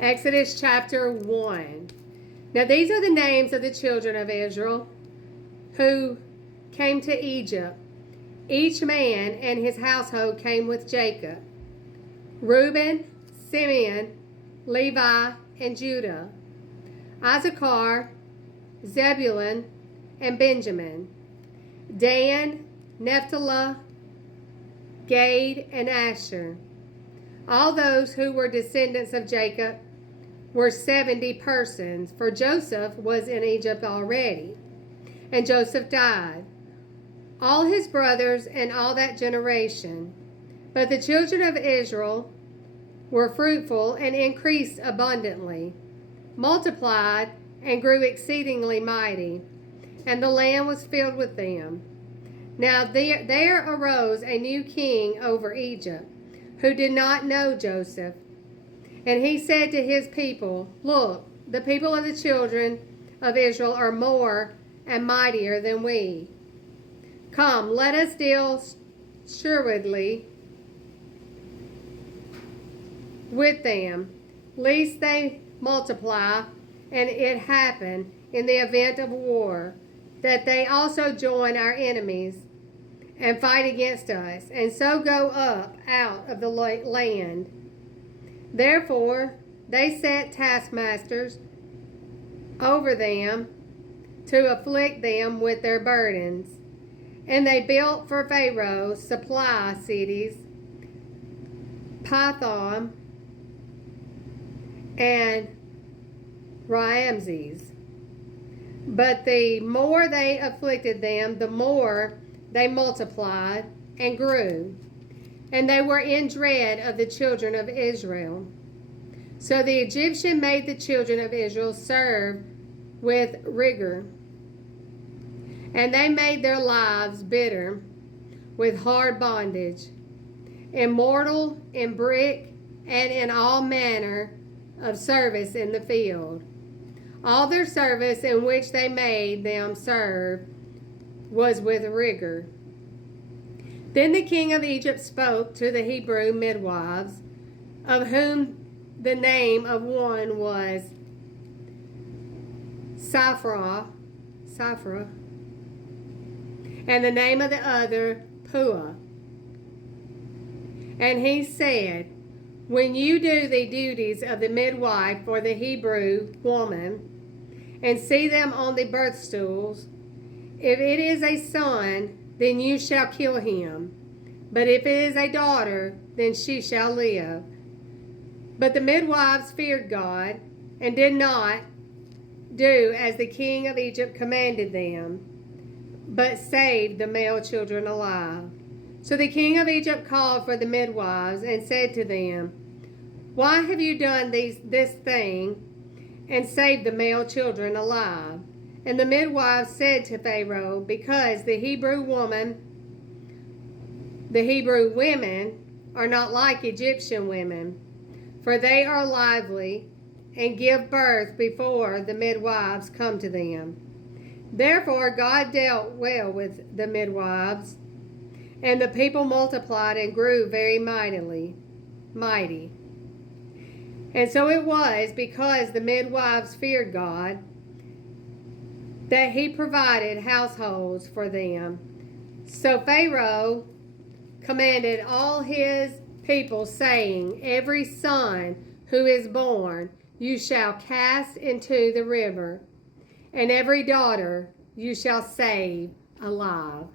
Exodus chapter 1. Now these are the names of the children of Israel who came to Egypt. Each man and his household came with Jacob. Reuben, Simeon, Levi, and Judah. Issachar, Zebulun, and Benjamin. Dan, Naphtali, Gad, and Asher. All those who were descendants of Jacob were 70 persons, for Joseph was in Egypt already, and Joseph died, all his brothers and all that generation. But the children of Israel were fruitful and increased abundantly, multiplied and grew exceedingly mighty, and the land was filled with them. Now there arose a new king over Egypt, who did not know Joseph. And he said to his people, "Look, the people of the children of Israel are more and mightier than we. Come, let us deal shrewdly with them, lest they multiply, and it happen in the event of war, that they also join our enemies and fight against us, and so go up out of the land." Therefore they set taskmasters over them to afflict them with their burdens. And they built for Pharaoh supply cities, Pithom and Ramses. But the more they afflicted them, the more they multiplied and grew, and they were in dread of the children of Israel. So the Egyptian made the children of Israel serve with rigor, and they made their lives bitter with hard bondage, in mortar, in brick, and in all manner of service in the field. All their service in which they made them serve was with rigor. Then the king of Egypt spoke to the Hebrew midwives, of whom the name of one was Shiphrah, and the name of the other Puah. And he said, "When you do the duties of the midwife for the Hebrew woman, and see them on the birth stools, if it is a son, then you shall kill him. But if it is a daughter, then she shall live." But the midwives feared God, and did not do as the king of Egypt commanded them, but saved the male children alive. So the king of Egypt called for the midwives, and said to them, "Why have you done this thing, and saved the male children alive?" And the midwives said to Pharaoh, "Because the Hebrew women are not like Egyptian women, for they are lively and give birth before the midwives come to them." Therefore God dealt well with the midwives, and the people multiplied and grew very mighty. And so it was, because the midwives feared God, that he provided households for them. So Pharaoh commanded all his people, saying, "Every son who is born you shall cast into the river, and every daughter you shall save alive."